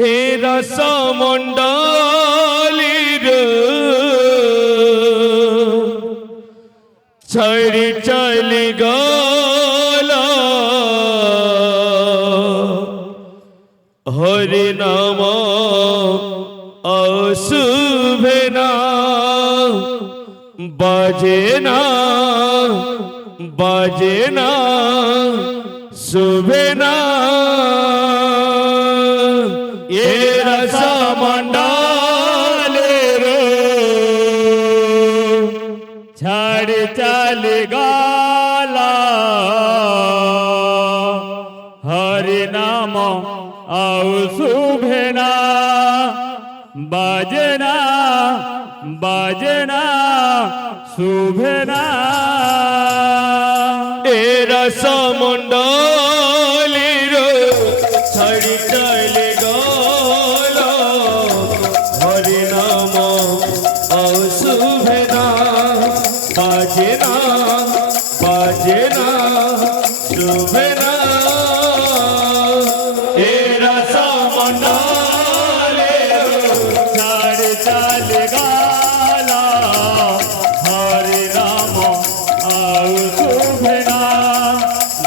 এ রসমণ্ডলীর ছাড়ি চলি গেল হরি নাম অশুভে না বাজে না বাজে না শুভে না এ রসমণ্ডলের ছাড়ি চলি গেল হরি নাম শুভে না বাজে না বাজে না শুভে না এ রসমণ্ডলীর ছাড়ি চলি গেল হরি নাম শুভে না বাজে না বাজে না শুভে না এ রসমণ্ডলীর ছাড়ি চলি গেল হরি নাম শুভে না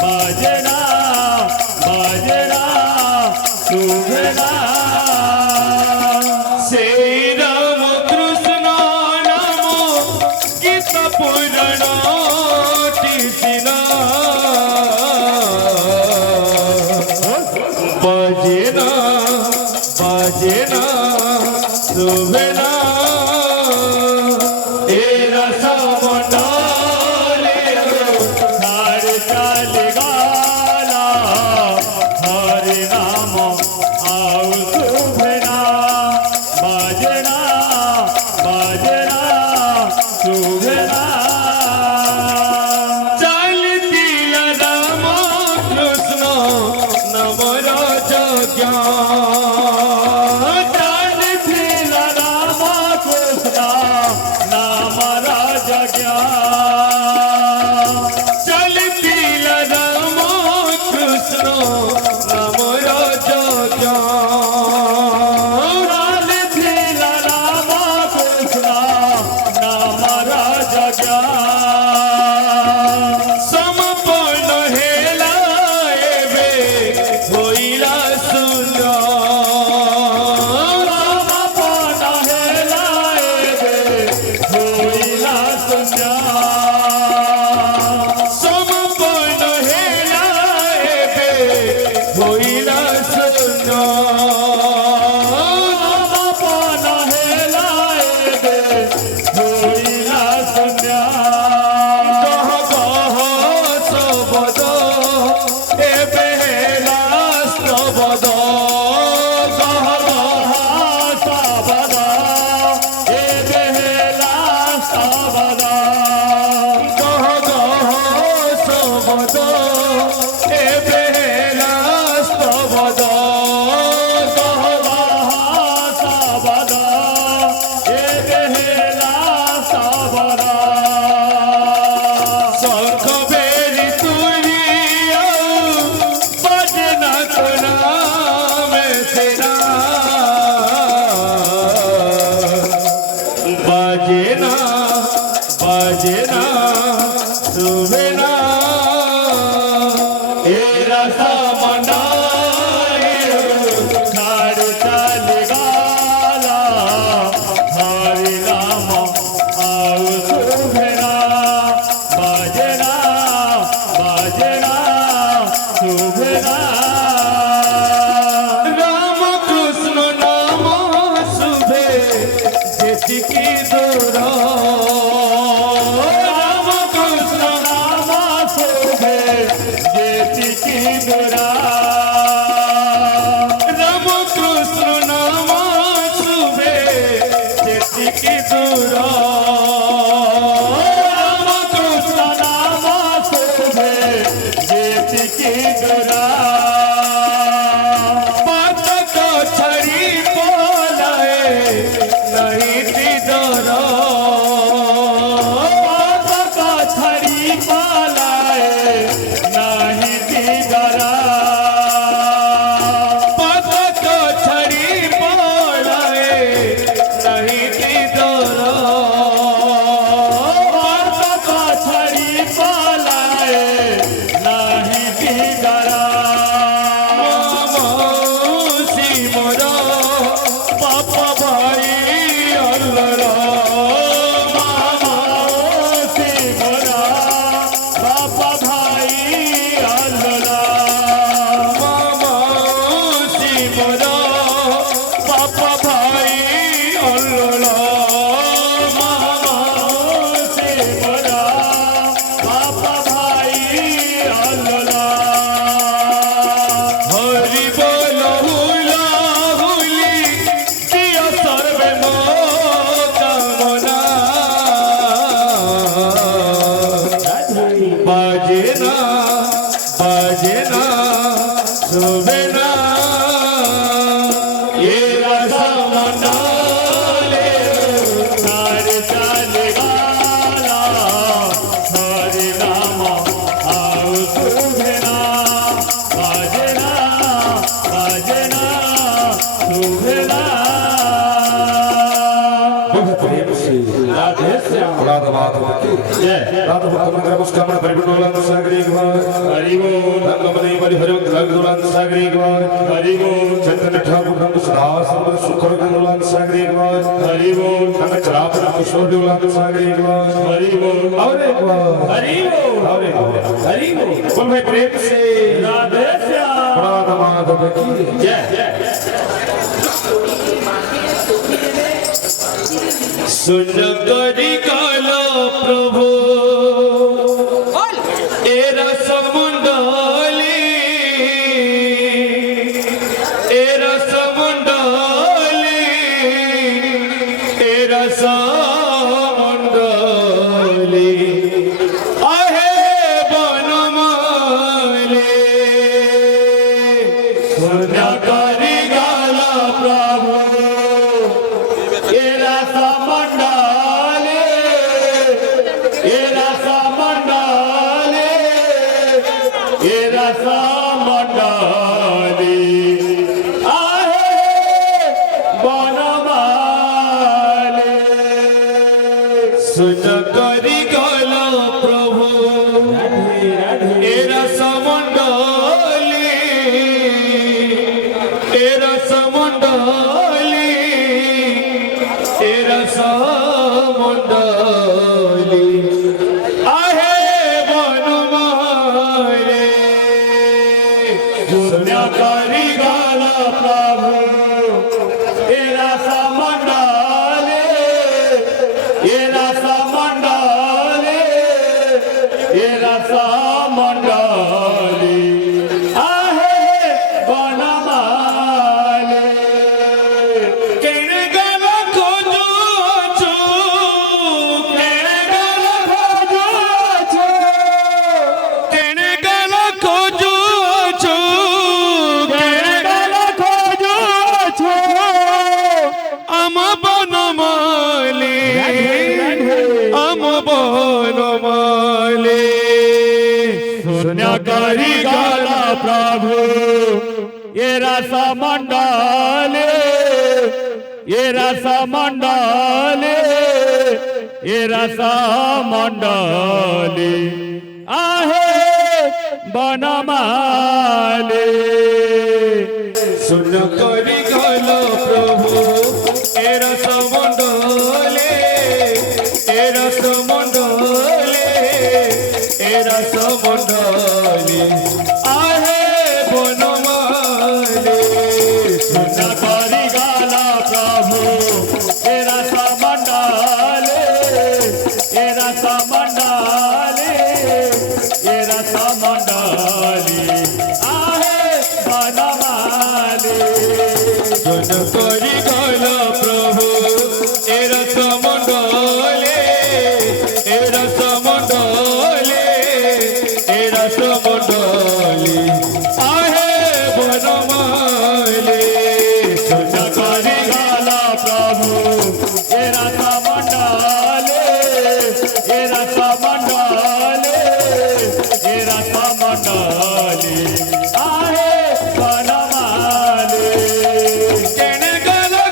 বাজে না বাজে না শুভে না সেই রাম কৃষ্ণ নাম গীত পুরাণ টিসিনা বাজে না বাজে না শুভে না এ রসমণ্ডলীর ছাড়ি চলি গেল হরি নাম শুভে না বাজে না বাজে না শুভে না চলতিল রাম কৃষ্ণ নামর যজ্ঞ চলতিল রাম কৃষ্ণ নামর যজ্ঞ চলতিল রাম কৃষ্ণ নামর যজ্ঞ চলতিল রাম কৃষ্ণ নামর যজ্ঞ সমপন হেলা এবে হইলা শূন্য সমপন হেলা এবে হইলা শূন্য সমপন হেলা এবে হইলা শূন্য সমপন হেলা এবে হইলা শূন্য গহ গহ শবদ এবে হেলা স্তবদ গহ গহ শবদ এবে হেলা স্তবদ গহ গহ শবদ এবে হেলা স্তবদ মোরা বাপা ভাই অল্লা মাসে মোরা বাপা ভাই অল্লা হরি বল হুলা হুলি দিয়া সর্বে কামনা বাজে না শোভে না এ রসমন্ডলে তার চালে গালা হরে নাম আও শোভে না বাজে না শোভে না राधा माधव की राधा भक्त मंगल मुस्कामना परिपूर्ण सागरी हरि बोल रंगमणि बलि हरि रंगदुलान सागरी हरि बोल चैतन्य ठाकुर रंग सदा सर्व सुखर गुलान सागरी हरि बोल रंग चराप किशोर दुलान सागरी हरि बोल और एक बार हरि बोल हरि बोल बोल भाई प्रेम से राधे श्याम राधा माधव की जय सुन करी काला प्रभु एरा समुंडली आहे बनमाली सुन करी काला प्रभु एरा सुन करी गला प्रभु एरा समंडली आहे बनमाले सुन करी गला प्रभु एरा समंडली आहे बनमाले केने गला खोजो छो केने गला खोजो छो आम बनमाले सुन्याकारी गाला प्रभु ये रसमंडले आहे बनमाले सुन्याकारी गाला प्रभु ये रसमंडले आहे बनमाले सुन्याकारी गाला प्रभु ये रसमंडले आहे बनमाले सुन्याकारी गाला प्रभु ये रसमंडले आहे बनमाले सुन्याकारी गाला प्रभु ये रसमंडले आहे बनमाले केने गला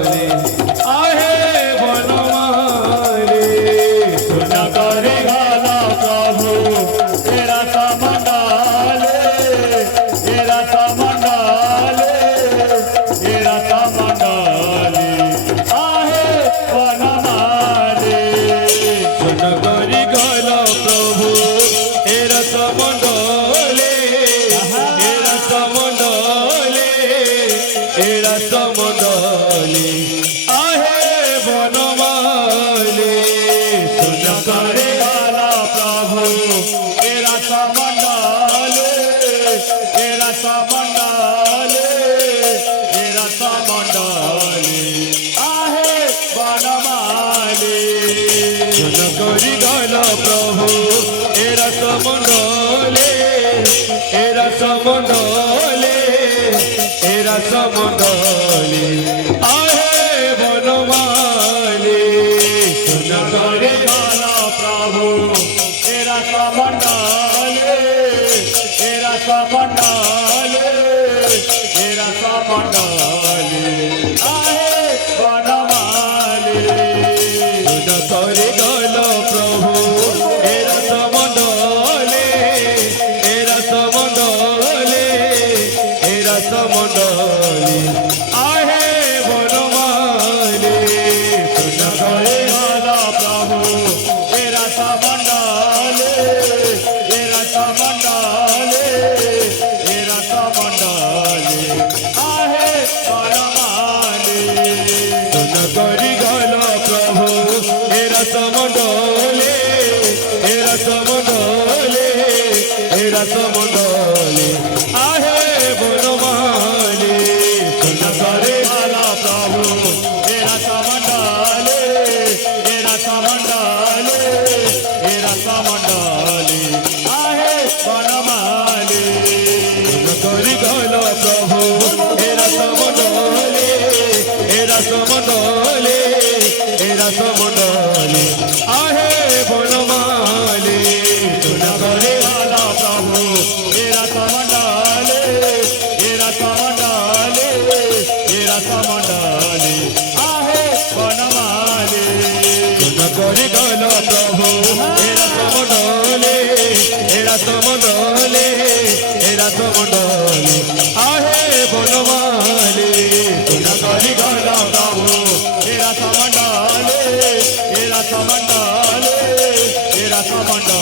মণ্ডলে আহে বনমালী সোনা করে গালা প্রভু এরা সমন্ডলে এরা সমন্ডলে এরা সমন্ডলে আহে বনমালী সোনা করি গল প্রভু এরা সমণ্ডলে এরা সমণ্ডলে এরা সমণ্ডলে আহে বনমালী সোনা করে গালা প্রভু এরা সমন্ডলে এরা সমন্ডলে এরা সমন্ডলে আহে বনমালী সোনা করি গল প্রভু এরা সমণ্ডলে এরা সমণ্ডলে এরা সমণ্ডলে আহে বনমালী সোনা করে গালা প্রভু এরা সমন্ডলে এরা সমন্ডলে এরা সমন্ডলে আহে বনমালী সোনা করে গল প্রভু এরা সমণ্ডলে এরা সমণ্ডলে এরা সমণ্ডলে আহে বনমালী সোনা করে গালা প্রভু এরা সমন্ডলে এরা সমন্ডলে এরা সমন্ডলে আহে বনমালী সোনা করি গল প্রভু এরা সমণ্ডলে এরা সমণ্ডলে এরা সমণ্ডলে আহে বনমালী সোনা করে গালা প্রভু এরা সমন্ডলে এরা সমন্ডলে এরা সমন্ডলে আহে বনমালী সোনা করি গল প্রভু এরা সমণ্ডলে এরা সমণ্ডলে এরা সমণ্ডলে আহে বনমালী সোনা করে গালা প্রভু এরা সমন্ডলে এরা সমন্ডলে এরা সমন্ডলে আহে বনমালী সোনা করি গল প্রভু এরা সমণ্ডলে এরা সমণ্ডলে এরা সমণ্ডলে আহে বনমালী সোনা করি গল প্রভু এরা সমন্ডলে এরা সমন্ডলে এরা সমন্ডলে